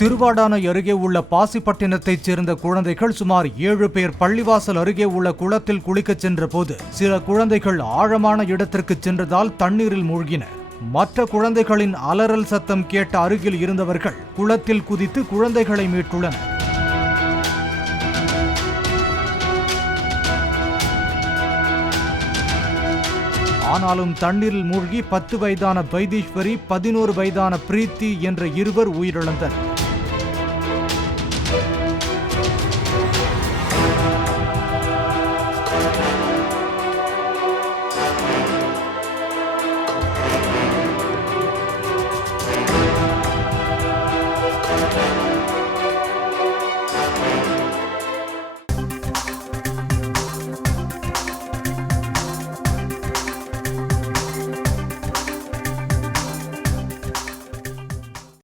திருவாடானை அருகே உள்ள பாசிப்பட்டினத்தைச் சேர்ந்த குழந்தைகள் சுமார் 7 பேர் பள்ளிவாசல் அருகே உள்ள குளத்தில் குளிக்கச் சென்ற போது சில குழந்தைகள் ஆழமான இடத்திற்கு சென்றதால் தண்ணீரில் மூழ்கினர். மற்ற குழந்தைகளின் அலறல் சத்தம் கேட்ட அருகில் இருந்தவர்கள் குளத்தில் குதித்து குழந்தைகளை மீட்டுள்ளனர். ஆனாலும் தண்ணீரில் மூழ்கி 10 வயதான வைத்தீஸ்வரி, 11 வயதான பிரீத்தி என்ற இருவர் உயிரிழந்தனர்.